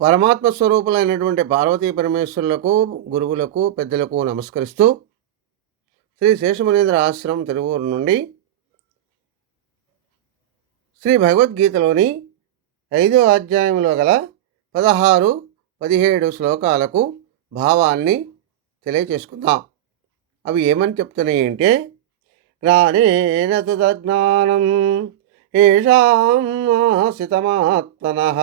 పరమాత్మ స్వరూపులైనటువంటి పార్వతీ పరమేశ్వరులకు, గురువులకు, పెద్దలకు నమస్కరిస్తూ శ్రీ శేషమునీంద్ర ఆశ్రమం తిరువూరు నుండి శ్రీ భగవద్గీతలోని 5వ అధ్యాయంలో గల 16, 17 శ్లోకాలకు భావాన్ని తెలియచేసుకుందాం. అవి ఏమని చెప్తున్నాయి అంటే, జ్ఞానేన తదజ్ఞానం ఏషాం నాసితమాత్మనః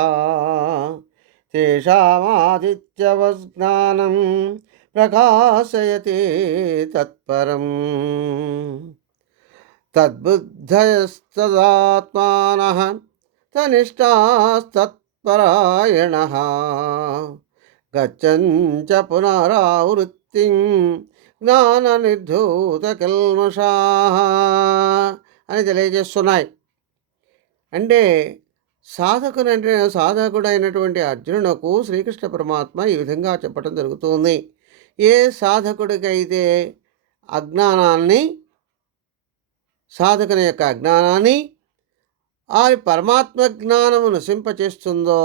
తేషామాదిత్యవజ్ఞానం ప్రకాశయతే తత్పరం తద్బుద్ధయస్తదాత్మానః తనిష్టాస్తత్పరాయణః గచ్చంచ పునరావృత్తిం జ్ఞాననిర్ధూతకల్మషాః అని తెలియజేస్తున్నాయి. అంటే సాధకుడైనటువంటి అర్జునునకు శ్రీకృష్ణ పరమాత్మ ఈ విధంగా చెప్పడం జరుగుతుంది. ఏ సాధకుడికైతే సాధకుని యొక్క అజ్ఞానాన్ని ఆ పరమాత్మ జ్ఞానము నశింపచేస్తుందో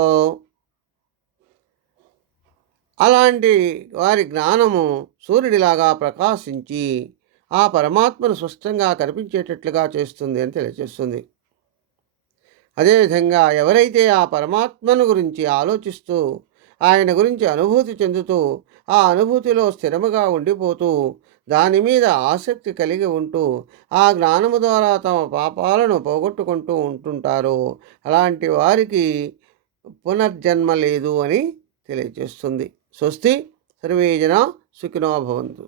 అలాంటి వారి జ్ఞానము సూర్యుడిలాగా ప్రకాశించి ఆ పరమాత్మను స్పష్టంగా కనిపించేటట్లుగా చేస్తుంది అని తెలియజేస్తుంది. అదేవిధంగా ఎవరైతే ఆ పరమాత్మను గురించి ఆలోచిస్తూ ఆయన గురించి అనుభూతి చెందుతూ ఆ అనుభూతిలో స్థిరముగా ఉండిపోతూ దాని మీద ఆసక్తి కలిగి ఉంటూ ఆ జ్ఞానము ద్వారా తమ పాపాలను పోగొట్టుకుంటూ ఉంటుంటారో అలాంటి వారికి పునర్జన్మ లేదు అని తెలియజేస్తుంది. స్వస్తి. సర్వే జనా సుఖినో భవంతు.